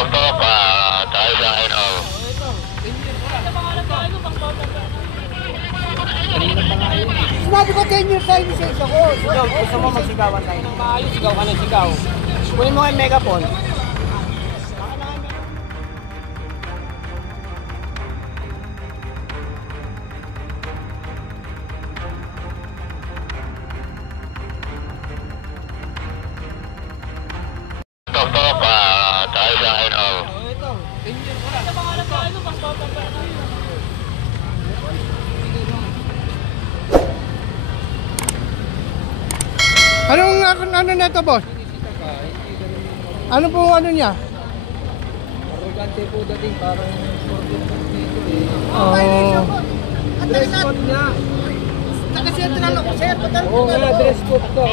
Tok-tok, tayo sa akin, oh. Sinabi ko 10 years tayo lisensya ko. Sigaw, gusto mo magsigawan tayo ng maayos, sigaw ka ng sigaw. Kunin mo yung megaphone. Tok-tok, tayo sa akin, oh. Anong ano na ito, boss? Ano po ano niya? Arrogante po dating parang dito eh. Oh. Dress code niya. Nakasiyento na ako, sir. Oo nga, dress code to.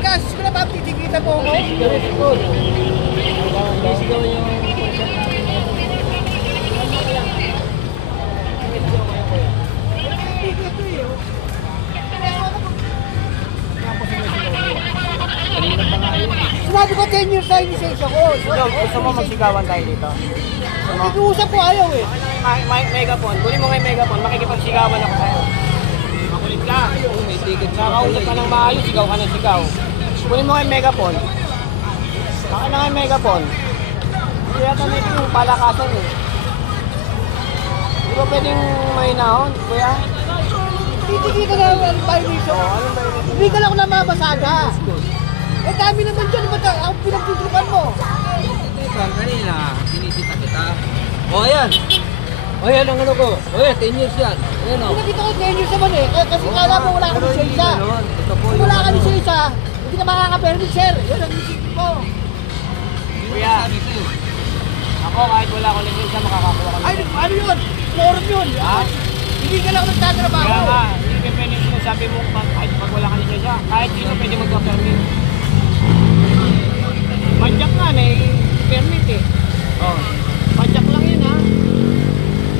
Kasi ko na ba titikita po ako? Dress code. Sigaw yung... Sinabi ko 10 years tayo lisensya ko. Sigaw, gusto mo magsigawan tayo dito? Nag-uusap ko ayaw eh. Megaphone, kunin mo nga yung megaphone, makikipagsigawan ako sa'yo. Makulit ka. May ticket. Nakausap ka ng maayos, sigaw ka ng sigaw. Kunin mo nga yung megaphone. Baka na nga yung megaphone. Hindi yata na ito yung palakasan eh. Di ba pwedeng mahinahon, kuya? Titikita na ang violation. Anong ba yun? Hindi ka lang ako namabasaga. Eh dami naman dyan. Ba't ako pinagtitrukan mo? Kanina, sinisita kita. O ayan. O ayan ang ano ko. O ayan, 10 years yan. Ayan o. Pinakita ko 10 years naman eh. Kasi kala mo wala ka lisensya. Ito po Kung wala ka lisensya, hindi ka makaka-permit, sir. Yun ang isip ko. Kuya, ako kahit wala akong lisensya, makakakuha kami. Ay, ano yun? Forum yun. Ha? Hindi ka lang nagtatrabaho. Kaya nga, hindi ka pwede sinasabi mo kahit pag wala kang lisensya. Kahit sino pwede magpa-permit. Padyak nga, may permit eh. Oh. Padyak lang yun ha.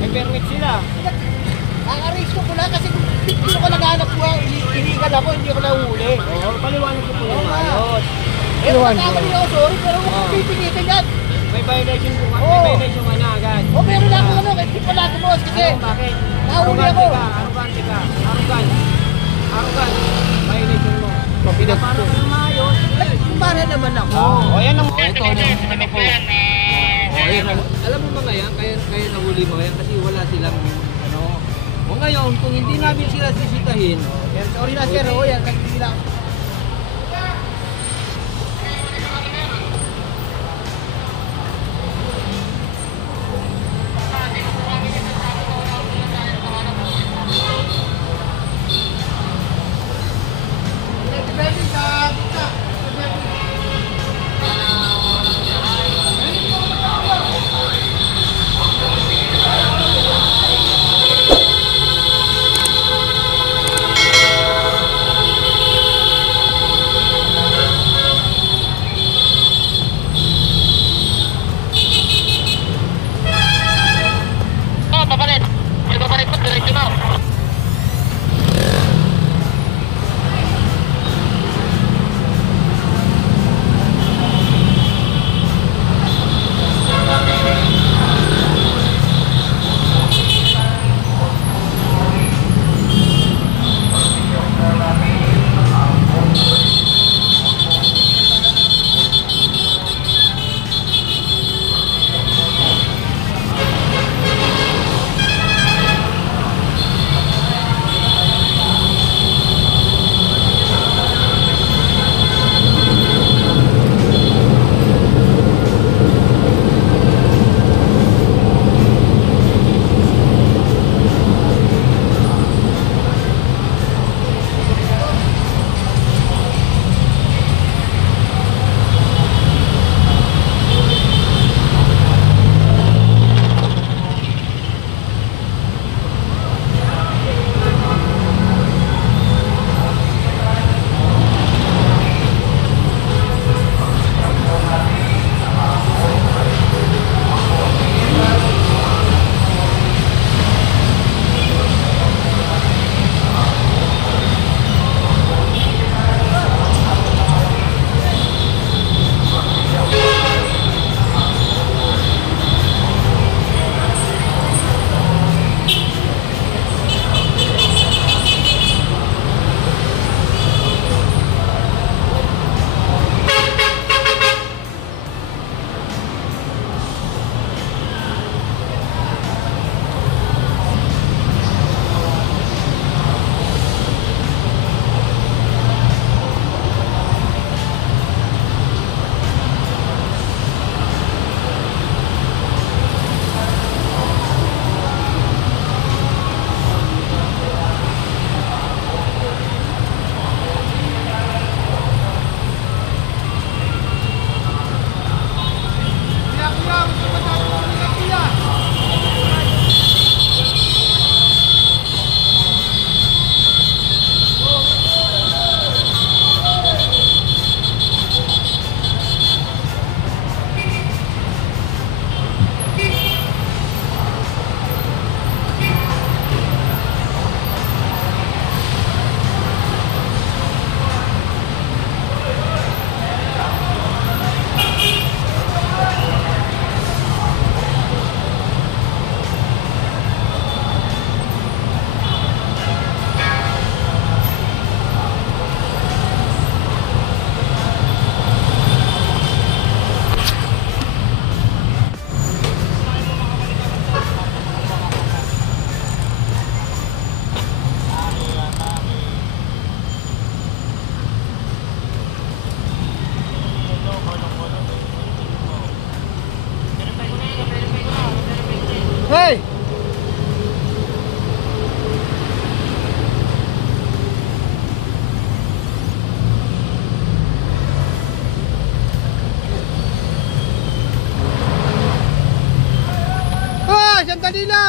May permit sila. Ang-arrange ko pula kasi gusto ko naghanap ko. Illegal ako, hindi ko nahuli. Oo, paliwanag ko po yung Oo, ayos. Eh, magkakamali ako, sorry, pero huwag kong pipigitan yan. May violation po, Oo. may violation ka na agad. O, meron lang ako ano, hindi ko natin boss kasi Ano, bakit? nahuli ako. Arrogante ka. Arrogant. Violation mo. Pinaparang ka ng maayos. Para naman ako. O yan ang... Ito na ano po. Alam mo mga yan, kaya nahuli mo yan kasi wala silang ano. O ngayon, kung hindi namin sila sisitahin, Yan, sorry na sir, o yan, hindi lang.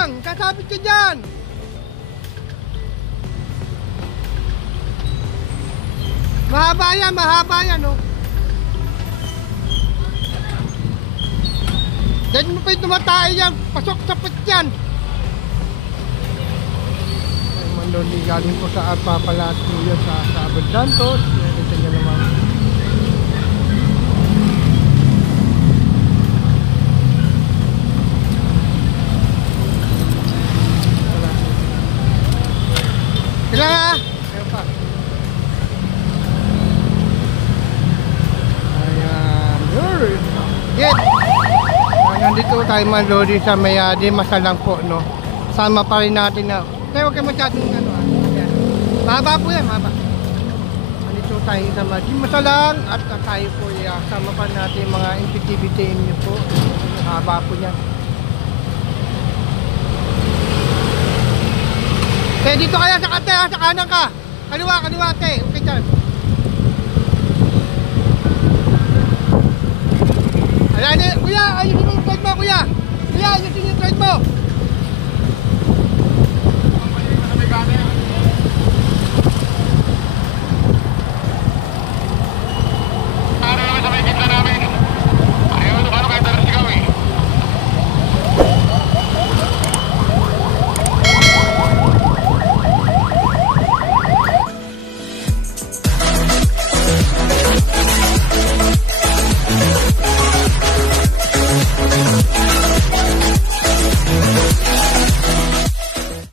lang. Sasabit ka dyan. Mahaba yan, oh. Dahil mo pa yung tumatay yan. Pasok sa put yan. Ay, Manloli, galing po sa Arpapalat Studio sa Abad Santos. Nakita niyo naman. Sila nga! Ayun pa. Ayan. Get! Nandito tayo Manloli sa Mayadi, Masalang po, no? Sama pa rin natin na... Kaya huwag kayo masyadong ano, ayan. Mahaba po yan, mahaba. Nandito tayo sa Masalang at tayo po, sama pa natin mga activity niyo po. Mahaba po yan. Kaya dito kaya sa kate ha, sa kanan ka. Kaliwa, te. Okay dyan. Ayan, kuya, ayusin mo yung trade mo, kuya. Kuya, ayusin yung trade mo.